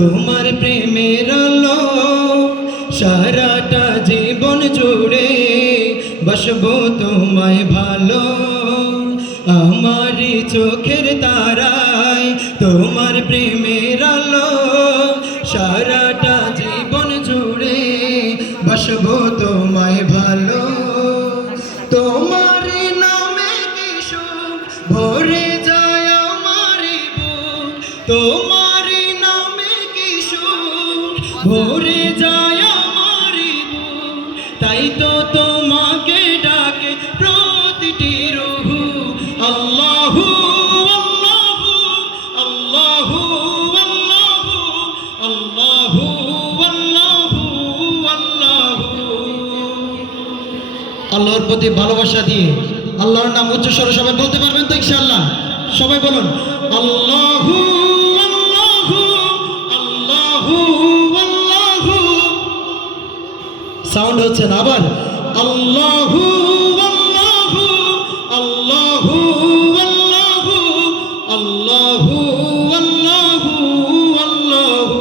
তোমার প্রেমের আলো সারাটা জীবন জুড়ে বসবো তোমায় ভালো আমারি চোখের তারায় তোমার প্রেমের আলো সারাটা জীবন জুড়ে বসবো তোমায় ভালো তোমার নামে কি সুখ ভরে যায় আমার বুক তোমার নামে কি সুখ ভরে যায় আমার বুক তাই তো তোমাকে ডাকে প্রতিটি রূহ আল্লাহু আল্লাহু আল্লাহু আল্লাহু আল্লাহু আল্লাহু আল্লাহু আল্লাহর প্রতি ভালোবাসা দিয়ে আল্লাহর নাম উচ্চ স্বরে সবাই বলতে পারবেন তো ইনশাআল্লাহ সবাই বলুন আল্লাহু আল্লাহু আল্লাহু আল্লাহু সাউন্ড হচ্ছে না আবার আল্লাহু আল্লাহু আল্লাহু আল্লাহু আল্লাহু আল্লাহু আল্লাহু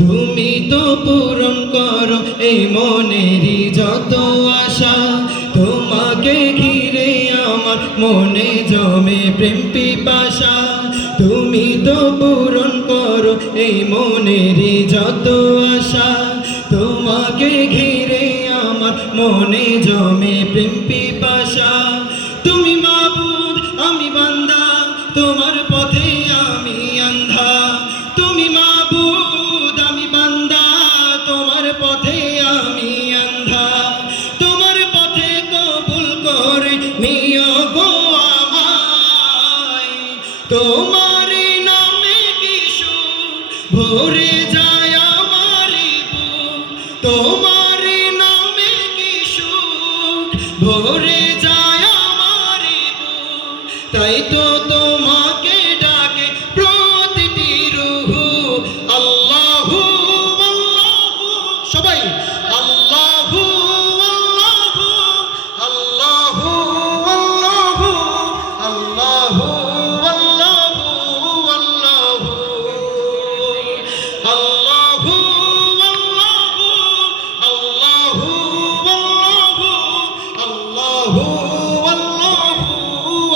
তুমি তো পূরণ করো এই মনেরই যত আশা তোমাকে ঘিরে আমার মনে জমে প্রেম পিপাসা তুমি তো পূরণ করো এই মনেরই যত আশা তোমাকে ঘিরে আমার মনে জমে প্রেম পিপাসা তুমি মাবুদ আমি বান্দা তোমার পথে আমি আন্ধা তুমি মাবুদ আমি বান্দা তোমার পথে আমি আন্ধা তোমার পথে কবুল করে নিও গো আমায় তোমার নামে কি সুখ ভরে যায় আমার বুক তোমার নামে কি সুখ ভরে যায় আমার বুক তাই তো তোমাকে ডাকে প্রতিটি রূহ আল্লাহু আল্লাহু সবাই আল্লাহু আল্লাহু আল্লাহু আল্লাহু আল্লাহু আল্লাহু আল্লাহু আল্লাহু আল্লাহু আল্লাহু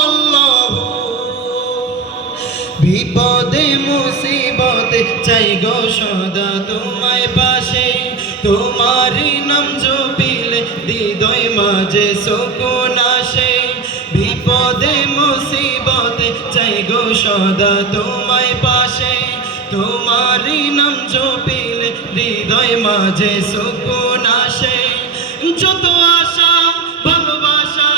আল্লাহু বিপদে মুসিবতে চাই গো সদা তোমায় পাশে তোমারই নাম জপিলে হৃদয় মাঝে সুকুন আসে বিপদে মুসিবতে চাই গো সদা তোমায় পাশে তোমারই নাম জপিলে হৃদয় মাঝে সুকুন আসে যত আশা ভালোবাসা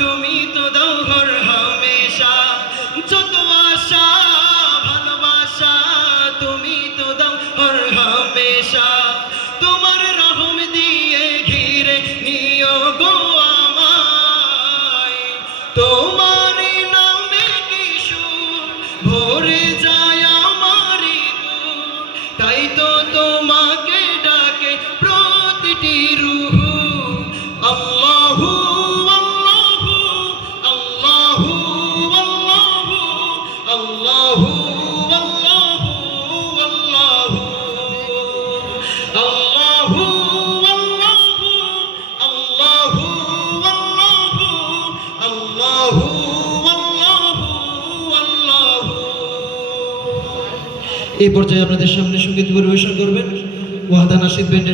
তুমি তো দাও হর হামেশা যত আশা ভালোবাসা তুমি তো দাও হর হামেশা তোমার রহম দিয়ে ঘিরে নিও গো আমায় তোমার নামে কি সুখ ভরে যায় আমার বুক তাই তো তোমাকে ডাকে প্রতিটি রূহ আল্লাহু আল্লাহু আল্লাহু আল্লাহু আল্লাহু আল্লাহু আল্লাহু আল্লাহু আল্লাহু আল্লাহু আল্লাহু আল্লাহু এই পর্যায়ে আপনাদের সামনে সঙ্গীত পরিবেশন করবেন ওয়াহাদা নাশিদ ব্যান্ডের